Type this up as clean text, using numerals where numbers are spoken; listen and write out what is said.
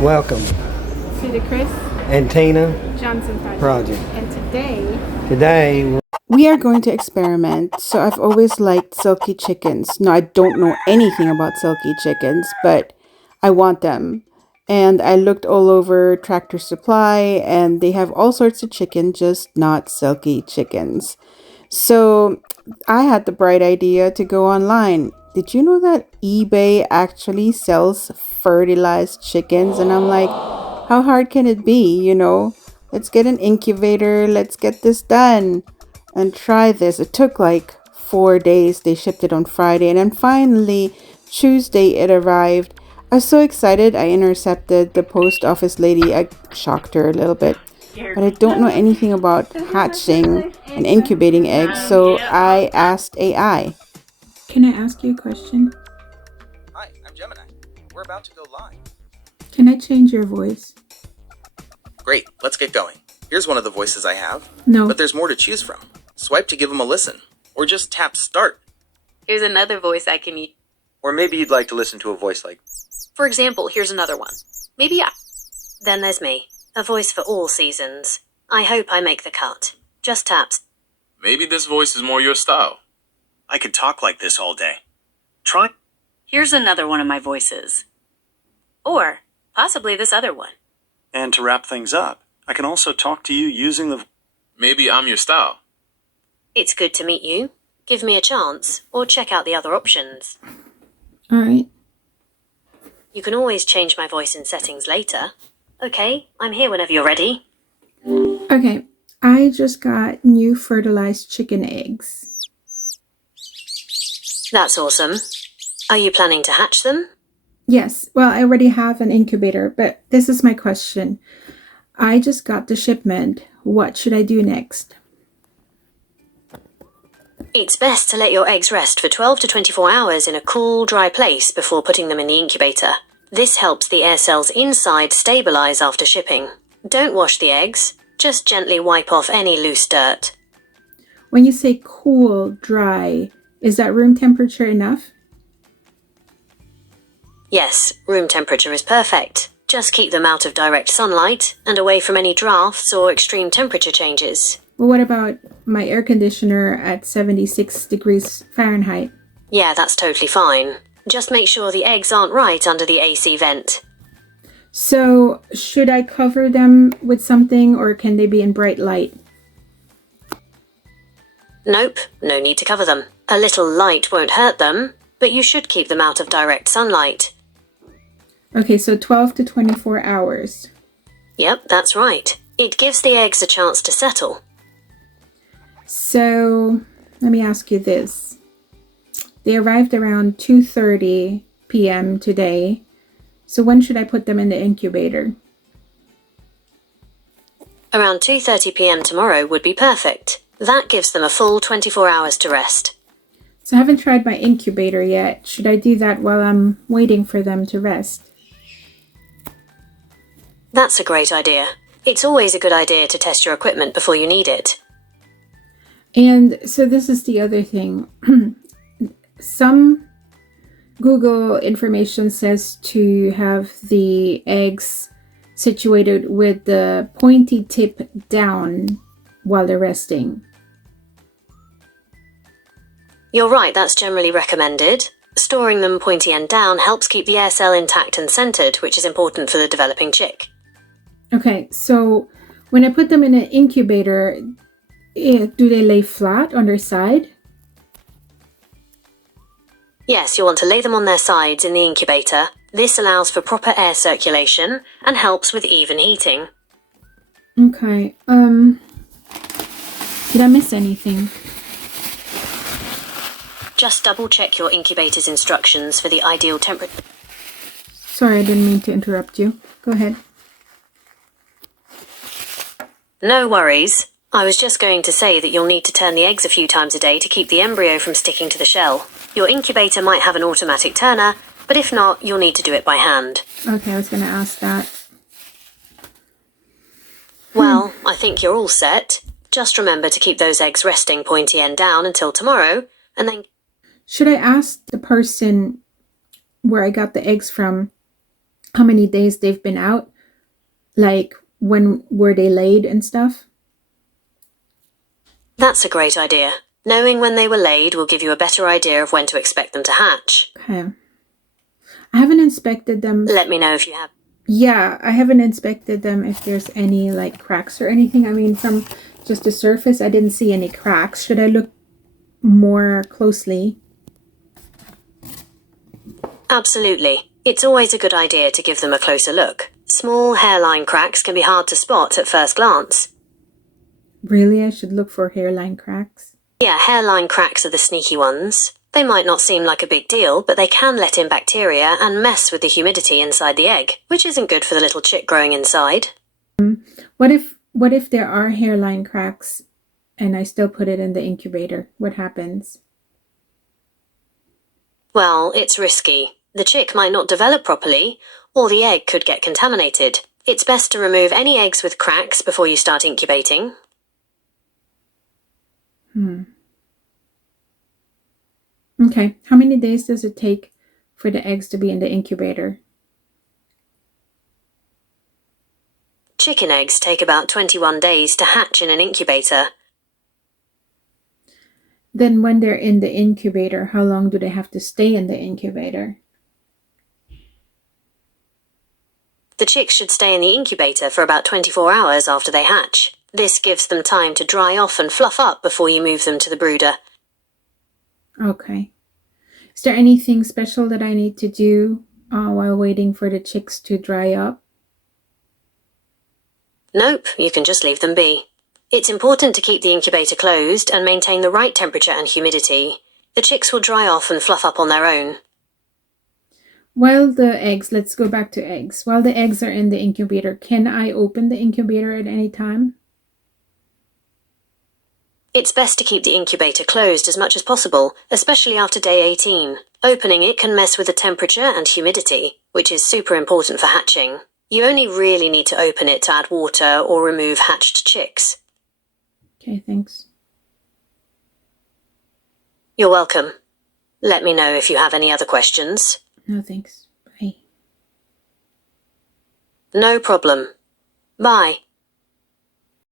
Welcome to the Chris and Tina Johnson project. And Today We are going to experiment. So I've always liked silky chickens. Now I don't know anything about silky chickens, but I want them. And I looked all over Tractor Supply and they have all sorts of chicken, just not silky chickens. So I had the bright idea to go online. Did you know that eBay actually sells fertilized chickens? And I'm like, how hard can it be? Let's get an incubator, let's get this done and try this. It took like 4 days. They shipped it on Friday, and then finally, Tuesday, it arrived. I was so excited. I intercepted the post office lady. I shocked her a little bit, but I don't know anything about hatching and incubating eggs, so I asked AI. Can I ask you a question? Hi, I'm Gemini. We're about to go live. Can I change your voice? Great, let's get going. Here's one of the voices I have. No. But there's more to choose from. Swipe to give them a listen. Or just tap start. Here's another voice I can use. Or maybe you'd like to listen to a voice like... For example, here's another one. Maybe I... Then there's me. A voice for all seasons. I hope I make the cut. Just taps. Maybe this voice is more your style. I could talk like this all day. Try. Here's another one of my voices. Or possibly this other one. And to wrap things up, I can also talk to you using the... Maybe I'm your style. It's good to meet you. Give me a chance, or check out the other options. All right. You can always change my voice in settings later. Okay, I'm here whenever you're ready. Okay, I just got new fertilized chicken eggs. That's awesome. Are you planning to hatch them? Yes, well, I already have an incubator, but this is my question. I just got the shipment. What should I do next? It's best to let your eggs rest for 12 to 24 hours in a cool, dry place before putting them in the incubator. This helps the air cells inside stabilize after shipping. Don't wash the eggs, just gently wipe off any loose dirt. When you say cool, dry, is that room temperature enough? Yes, room temperature is perfect. Just keep them out of direct sunlight and away from any drafts or extreme temperature changes. Well, what about my air conditioner at 76 degrees Fahrenheit? Yeah, that's totally fine. Just make sure the eggs aren't right under the AC vent. So, should I cover them with something or can they be in bright light? Nope, no need to cover them. A little light won't hurt them, but you should keep them out of direct sunlight. Okay, so 12 to 24 hours. Yep, that's right. It gives the eggs a chance to settle. So, let me ask you this. They arrived around 2:30 p.m. today. So when should I put them in the incubator? Around 2:30 p.m. tomorrow would be perfect. That gives them a full 24 hours to rest. So I haven't tried my incubator yet. Should I do that while I'm waiting for them to rest? That's a great idea. It's always a good idea to test your equipment before you need it. And so this is the other thing. Some Google information says to have the eggs situated with the pointy tip down while they're resting. You're right, that's generally recommended. Storing them pointy end down helps keep the air cell intact and centered, which is important for the developing chick. Okay, so when I put them in an incubator, do they lay flat on their side? Yes, you want to lay them on their sides in the incubator. This allows for proper air circulation and helps with even heating. Okay, did I miss anything? Just double check your incubator's instructions for the ideal temperature. Sorry, I didn't mean to interrupt you. Go ahead. No worries. I was just going to say that you'll need to turn the eggs a few times a day to keep the embryo from sticking to the shell. Your incubator might have an automatic turner, but if not, you'll need to do it by hand. Okay, I was going to ask that. Well, I think you're all set. Just remember to keep those eggs resting pointy end down until tomorrow, and then... Should I ask the person where I got the eggs from how many days they've been out, like when were they laid and stuff? That's a great idea. Knowing when they were laid will give you a better idea of when to expect them to hatch. Okay. I haven't inspected them. Let me know if you have. Yeah, I haven't inspected them if there's any like cracks or anything. I mean, from just the surface, I didn't see any cracks. Should I look more closely? Absolutely. It's always a good idea to give them a closer look. Small hairline cracks can be hard to spot at first glance. Really, I should look for hairline cracks? Yeah, hairline cracks are the sneaky ones. They might not seem like a big deal, but they can let in bacteria and mess with the humidity inside the egg, which isn't good for the little chick growing inside. What if there are hairline cracks and I still put it in the incubator? What happens? Well, it's risky. The chick might not develop properly, or the egg could get contaminated. It's best to remove any eggs with cracks before you start incubating. Okay, how many days does it take for the eggs to be in the incubator? Chicken eggs take about 21 days to hatch in an incubator. Then when they're in the incubator, how long do they have to stay in the incubator? The chicks should stay in the incubator for about 24 hours after they hatch. This gives them time to dry off and fluff up before you move them to the brooder. Okay. Is there anything special that I need to do while waiting for the chicks to dry up? Nope, you can just leave them be. It's important to keep the incubator closed and maintain the right temperature and humidity. The chicks will dry off and fluff up on their own. Let's go back to eggs. While the eggs are in the incubator, can I open the incubator at any time? It's best to keep the incubator closed as much as possible, especially after day 18. Opening it can mess with the temperature and humidity, which is super important for hatching. You only really need to open it to add water or remove hatched chicks. Okay, thanks. You're welcome. Let me know if you have any other questions. No, thanks. Bye. No problem. Bye.